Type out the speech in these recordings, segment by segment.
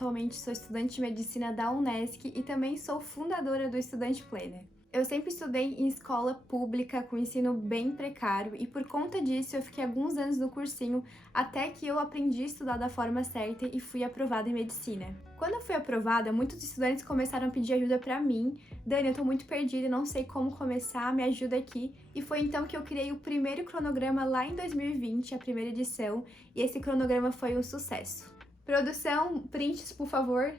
atualmente sou estudante de medicina da Unesc e também sou fundadora do Estudante Planner. Eu sempre estudei em escola pública com ensino bem precário e por conta disso eu fiquei alguns anos no cursinho até que eu aprendi a estudar da forma certa e fui aprovada em medicina. Quando eu fui aprovada, muitos estudantes começaram a pedir ajuda pra mim. Dani, eu tô muito perdida, não sei como começar, me ajuda aqui. E foi então que eu criei o primeiro cronograma lá em 2020, a primeira edição, e esse cronograma foi um sucesso. Produção, prints, por favor.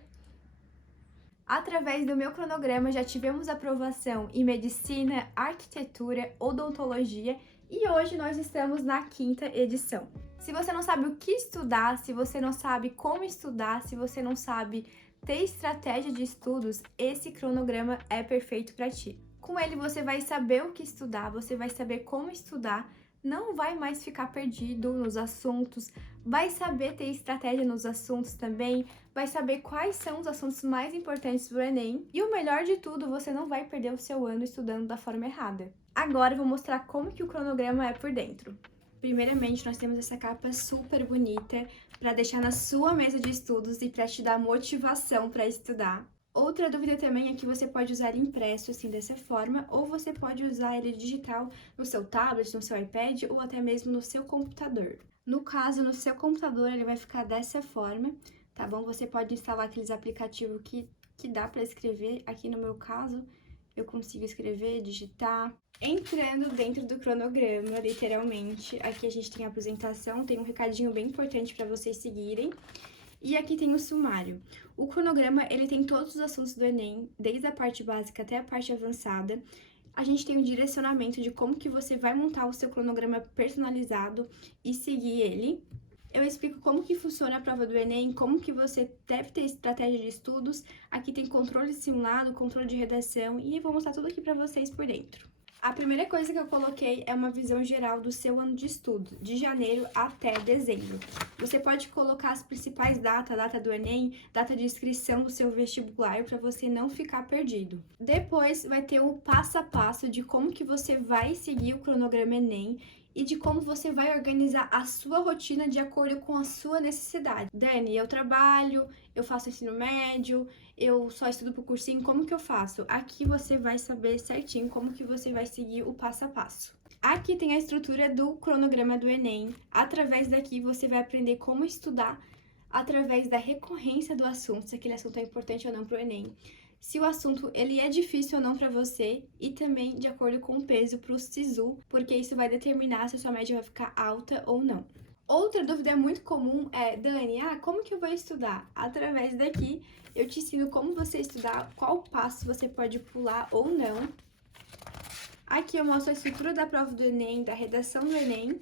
Através do meu cronograma já tivemos aprovação em medicina, arquitetura, odontologia e hoje nós estamos na 5ª edição. Se você não sabe o que estudar, se você não sabe como estudar, se você não sabe ter estratégia de estudos, esse cronograma é perfeito para ti. Com ele você vai saber o que estudar, você vai saber como estudar, não vai mais ficar perdido nos assuntos, vai saber ter estratégia nos assuntos também, vai saber quais são os assuntos mais importantes do Enem e o melhor de tudo, você não vai perder o seu ano estudando da forma errada. Agora eu vou mostrar como que o cronograma é por dentro. Primeiramente, nós temos essa capa super bonita para deixar na sua mesa de estudos e para te dar motivação para estudar. Outra dúvida também é que você pode usar impresso assim dessa forma, ou você pode usar ele digital no seu tablet, no seu iPad ou até mesmo no seu computador. No caso, no seu computador ele vai ficar dessa forma, tá bom? Você pode instalar aqueles aplicativos que dá para escrever. Aqui no meu caso, eu consigo escrever, digitar. Entrando dentro do cronograma, literalmente, aqui a gente tem a apresentação, tem um recadinho bem importante para vocês seguirem. E aqui tem o sumário. O cronograma, ele tem todos os assuntos do Enem, desde a parte básica até a parte avançada. A gente tem um direcionamento de como que você vai montar o seu cronograma personalizado e seguir ele. Eu explico como que funciona a prova do Enem, como que você deve ter estratégia de estudos. Aqui tem controle simulado, controle de redação e vou mostrar tudo aqui para vocês por dentro. A primeira coisa que eu coloquei é uma visão geral do seu ano de estudo, de janeiro até dezembro. Você pode colocar as principais datas, data do Enem, data de inscrição do seu vestibular, para você não ficar perdido. Depois vai ter o passo a passo de como que você vai seguir o cronograma Enem e de como você vai organizar a sua rotina de acordo com a sua necessidade. Dani, eu trabalho, eu faço ensino médio, eu só estudo pro cursinho, como que eu faço? Aqui você vai saber certinho como que você vai seguir o passo a passo. Aqui tem a estrutura do cronograma do Enem. Através daqui você vai aprender como estudar através da recorrência do assunto, se aquele assunto é importante ou não pro Enem. Se o assunto ele é difícil ou não para você e também de acordo com o peso para o SISU, porque isso vai determinar se a sua média vai ficar alta ou não. Outra dúvida muito comum é, Dani, como que eu vou estudar? Através daqui eu te ensino como você estudar, qual passo você pode pular ou não. Aqui eu mostro a estrutura da prova do Enem, da redação do Enem.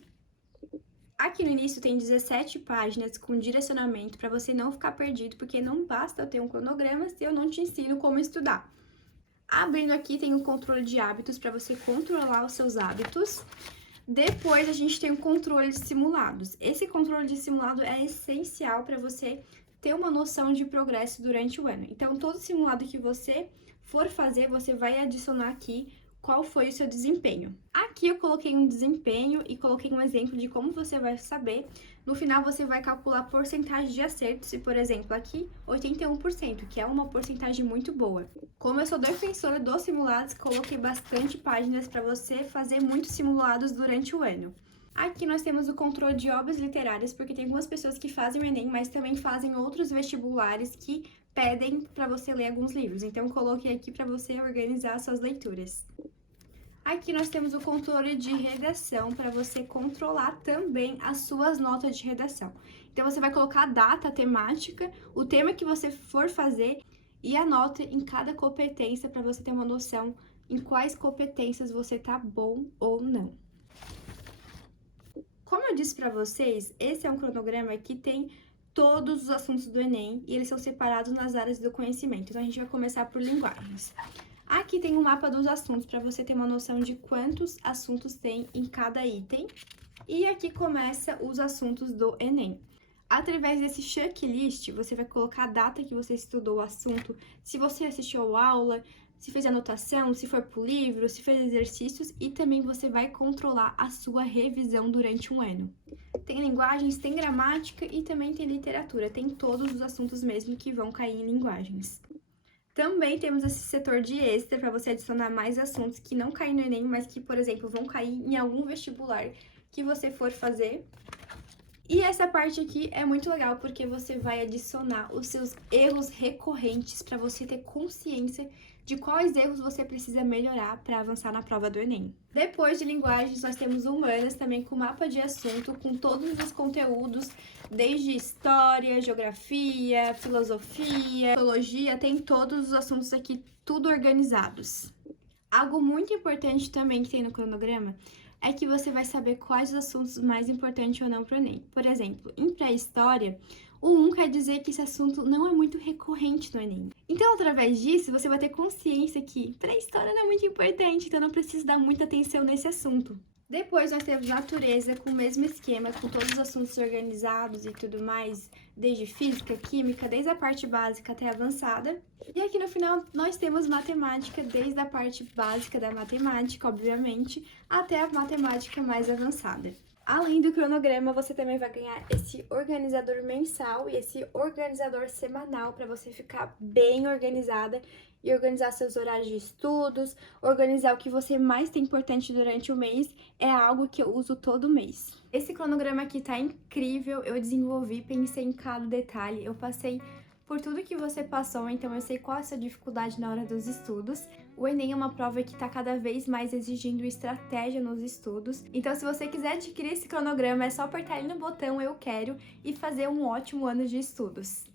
Aqui no início tem 17 páginas com direcionamento para você não ficar perdido, porque não basta eu ter um cronograma se eu não te ensino como estudar. Abrindo aqui tem o controle de hábitos para você controlar os seus hábitos. Depois a gente tem o controle de simulados. Esse controle de simulado é essencial para você ter uma noção de progresso durante o ano. Então, todo simulado que você for fazer, você vai adicionar aqui qual foi o seu desempenho. Aqui eu coloquei um desempenho e coloquei um exemplo de como você vai saber. No final você vai calcular a porcentagem de acerto, se por exemplo aqui 81%, que é uma porcentagem muito boa. Como eu sou defensora dos simulados, coloquei bastante páginas para você fazer muitos simulados durante o ano. Aqui nós temos o controle de obras literárias, porque tem algumas pessoas que fazem o Enem, mas também fazem outros vestibulares que pedem para você ler alguns livros. Então, eu coloquei aqui para você organizar suas leituras. Aqui nós temos o controle de redação, para você controlar também as suas notas de redação. Então, você vai colocar a data, a temática, o tema que você for fazer e a nota em cada competência, para você ter uma noção em quais competências você tá bom ou não. Como eu disse para vocês, esse é um cronograma que tem todos os assuntos do Enem e eles são separados nas áreas do conhecimento. Então, a gente vai começar por linguagens. Aqui tem um mapa dos assuntos para você ter uma noção de quantos assuntos tem em cada item. E aqui começa os assuntos do Enem. Através desse checklist, você vai colocar a data que você estudou o assunto, se você assistiu a aula, se fez anotação, se for pro livro, se fez exercícios e também você vai controlar a sua revisão durante um ano. Tem linguagens, tem gramática e também tem literatura, tem todos os assuntos mesmo que vão cair em linguagens. Também temos esse setor de extra para você adicionar mais assuntos que não caem no Enem, mas que, por exemplo, vão cair em algum vestibular que você for fazer. E essa parte aqui é muito legal porque você vai adicionar os seus erros recorrentes para você ter consciência de quais erros você precisa melhorar para avançar na prova do Enem. Depois de linguagens, nós temos humanas também com mapa de assunto, com todos os conteúdos, desde história, geografia, filosofia, biologia, tem todos os assuntos aqui tudo organizados. Algo muito importante também que tem no cronograma é que você vai saber quais os assuntos mais importantes ou não para o Enem. Por exemplo, em pré-história, o 1 quer dizer que esse assunto não é muito recorrente no Enem. Então, através disso, você vai ter consciência que pré-história não é muito importante, então não precisa dar muita atenção nesse assunto. Depois nós temos natureza com o mesmo esquema, com todos os assuntos organizados e tudo mais, desde física, química, desde a parte básica até a avançada. E aqui no final nós temos matemática, desde a parte básica da matemática, obviamente, até a matemática mais avançada. Além do cronograma, você também vai ganhar esse organizador mensal e esse organizador semanal para você ficar bem organizada e organizar seus horários de estudos, organizar o que você mais tem importante durante o mês, é algo que eu uso todo mês. Esse cronograma aqui tá incrível, eu desenvolvi, pensei em cada detalhe, eu passei por tudo que você passou, então eu sei qual é a sua dificuldade na hora dos estudos. O Enem é uma prova que está cada vez mais exigindo estratégia nos estudos. Então, se você quiser adquirir esse cronograma, é só apertar ali no botão "Eu quero" e fazer um ótimo ano de estudos.